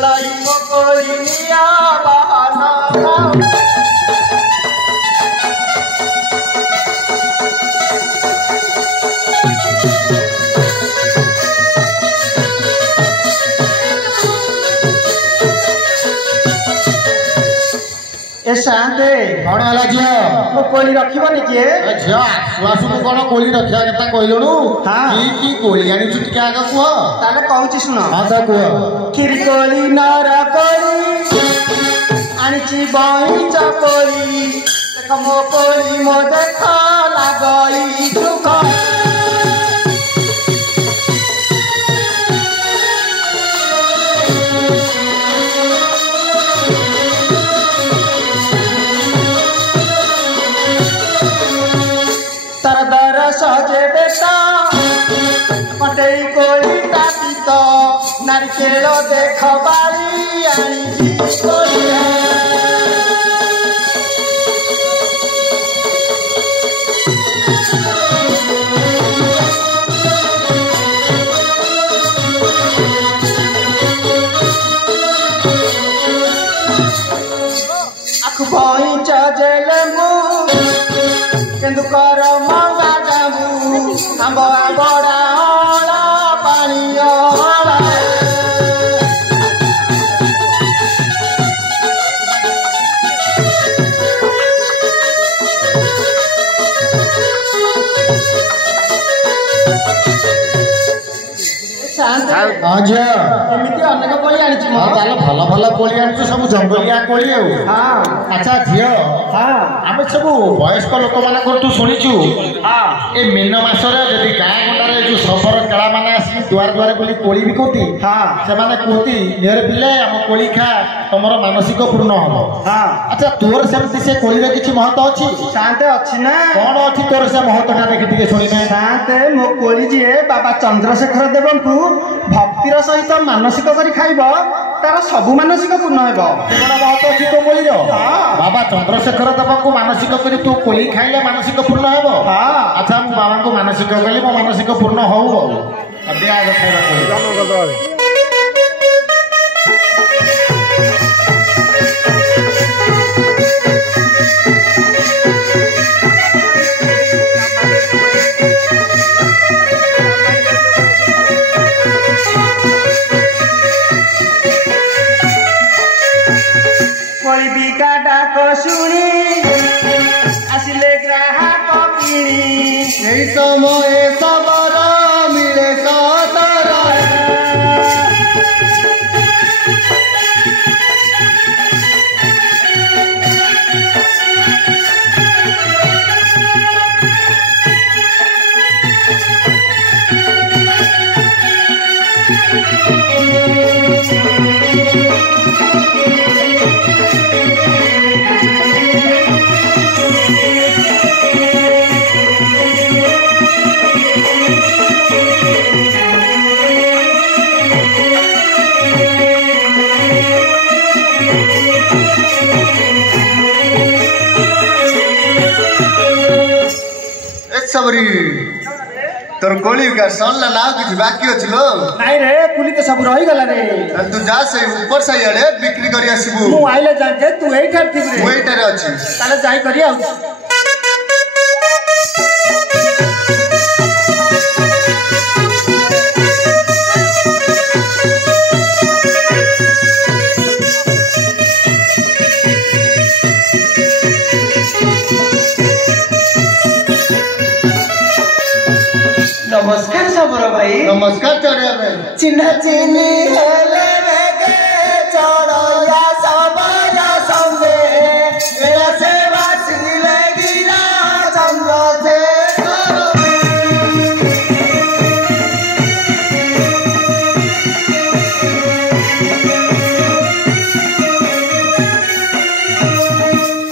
चलाई मकोलिया बहाना शांते कौन है झील मो कोली रखिबनी किए झील आसु आसु कौन कोली रखा कथा कहलुनु की कोली आनी छु टिके आगे कुह ताले कहूची सुनो हां ता कुह खीर कोली नरा कोली आनी ची बही चकोली देख मो कोली मो देख लागई दुख सजे बेटा कटई कोली काटी तो नारिकेल देख बारी आनी कोली आखु बही चजेले मु केंदु कर मंगा आंबो आंबोड़ा पानी एमती अनेक कोली आनी भल भल कोली आनी सब जंगलिया कोली अच्छा झील आम सब वयस्क लोक मान शुणीचु ए मीन मासरे जदि गाँ गंडारे जो शबर केला मैंने आसिक दुआर दुआर बोली कोली बिकती से कहती निहर पिले आम कोली खा तुम मानसिक पूर्ण हम अच्छा तोर सेमती से कोली किसी महत्व अच्छी शांते अच्छी ना कौन अच्छी तोर से महत्वटा देखी शुणी शांते मो कोली जी बाबा चंद्रशेखर देव को भक्तिर सहित मानसिक करी खाइब तार सबु मानसिक पूर्ण हेब महत्व अच्छी तो कोली बाबा चंद्रशेखर देव को मानसिक करी तू कोली खाइले मानसिक पूर्ण हेब अच्छा मु बाबा को मानसिक कली मो मानसिक पूर्ण हो खाइबा शुणी आसिले ग्राहक किणी समय सबर मिले सतर सबरी तोर कोली का सनला नाव किछ बाकी अछि लो नाही रे कुली तो सब रही गला रे तू जा से ऊपर से आड़े बिक्री करी आसीबू मु आइले जाके तू एई ठार थिब रे ओई ठारे अछि ताले जाई करी आ नमस्कार सबरो भाई नमस्कार चढ़िया भाई चिन्हा चिन्ही हेले बेगे चढ़या सबरा संगे मेरा सेवा सिले गिरा चंद्र से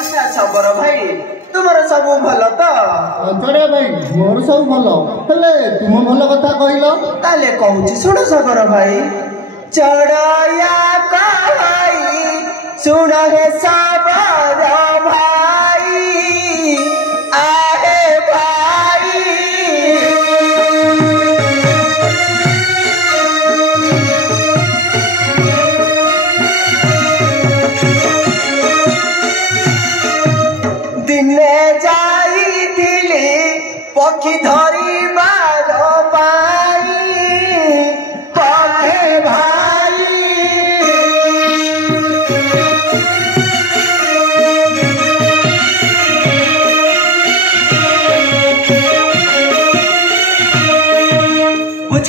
अच्छा सबरो भाई तुमर सब भल तो चढ़िया भाई मोर सब भल हेले तुम भल कथा कहलो ताले कहूची सुन सगर भाई चढ़या कहाई सुन हे सबर भाई आहे भाई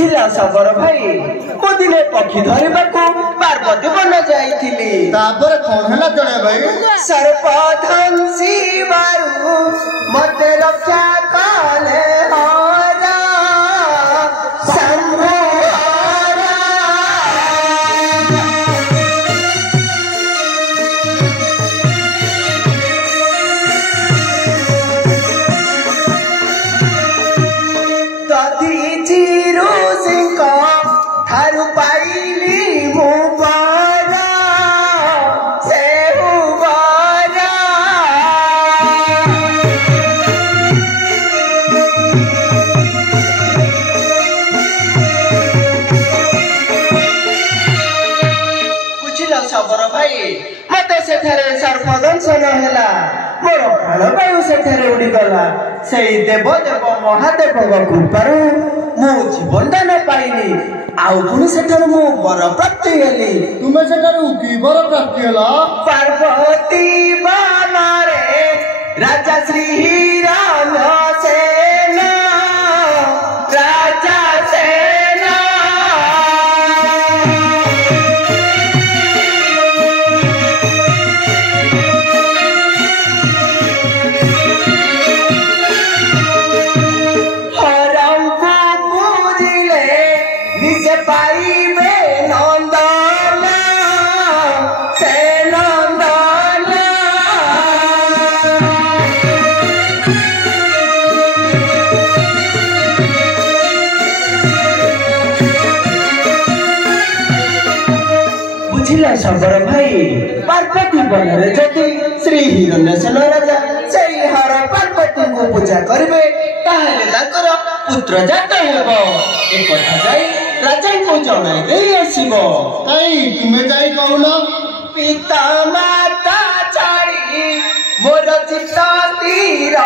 ବୁଝିଲା ଶବର ଭାଇ ମୁଁ ଦିନେ ପକ୍ଷୀ ଧରିବାକୁ ପାର୍ବତୀ ବନ ଯାଇଥିଲି। ତାପରେ କଣ ହେଲା ଜଣେ ଭାଇ? ସର୍ପ ଦଂଶିବାରୁ ମତେ ରକ୍ଷା କଲେ ହରା ଶମ୍ଭୁ ହରା। ଦଧିଚି ଋଷିଙ୍କ ଠାରୁ ପାଇଲି ମୁଁ ବର ସେହୁ ବର। ବୁଝିଲ ଶବର ଭାଇ ମତେ ସେଠାରେ ସର୍ପ ଦଂଶନ ହେଲା ମୋର ପ୍ରାଣବାୟୁ ସେଠାରେ ଉଡ଼ିଗଲା। ସେଇ ଦେବଦେବ ମହାଦେବଙ୍କ କୃପାରୁ ମୁଁ ଜୀବନ ଦାନ ପାଇଲି ଆଉ ପୁଣି ସେଠାରୁ ମୁଁ ବର ପ୍ରାପ୍ତି ହେଲି। ତୁମେ ସେଠାରୁ କି ବର ପ୍ରାପ୍ତି ହେଲା? ପାର୍ବତୀ ବନରେ ରାଜା ଶ୍ରୀ ରାମ ସେନ ରାଜା ସେନ। ହରଙ୍କୁ ପୂଜିଲେ ନିଜେ ପାଇବେ ନନ୍ଦନ ସେ ନନ୍ଦନ। ବୁଝିଲା ଶବର ଭାଇ ପାର୍ବତୀ ବନରେ ଯଦି ଶ୍ରୀ ହିରଣ୍ୟସେନ ରାଜା ସେଇ ହର ପାର୍ବତୀଙ୍କୁ ପୂଜା କରିବେ ତାହେଲେ ତାଙ୍କର ପୁତ୍ର ଜାତ ହେବ। ଏ କଥା ଯାଇ ରାଜାଙ୍କୁ ଜଣାଇ ଦେଇ ଆସିବ। କାଇଁ ତୁମେ ଯାଇ କହୁନ? ପିତା ମାତା ଛାଡ଼ି ମୋର ଚିତ୍ତ ସ୍ଥିର